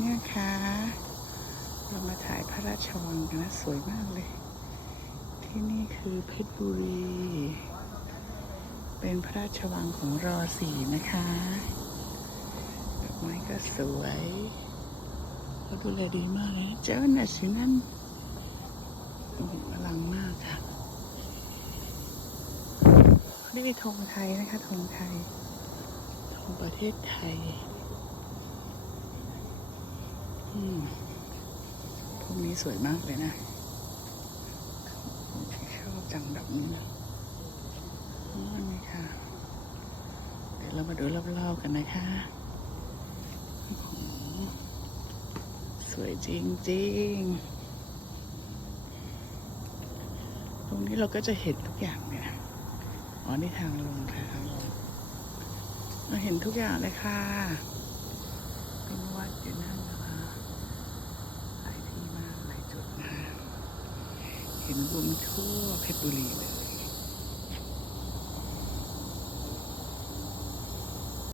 เนี่ยค่ะ เรามาถ่ายพระราชวังกันนะ สวยมากเลย ที่นี่คือเพชรบุรี เป็นพระราชวังของรอสี่นะคะดอกไม้ก็สวยเขาดูแลดีมากเลยเจ้าน่ะสินั่นโอ้โหอลังมากค่ะนี่มีธงไทยนะคะธงไทยธงประเทศไทย พวกนี้สวยมากเลยนะชอบจังแบบนี้นะนี่ค่ะ เดี๋ยวเรามาดูรอบๆกันนะคะ สวยจริงๆ ตรงนี้เราก็จะเห็นทุกอย่างเลยนะอ๋อนี่ทางลงค่ะทางลงเราเห็นทุกอย่างเลยค่ะ เป็นวัดอยู่นั่นนะคะ ถิ่นรวมทั่วเพชรบุรีเลย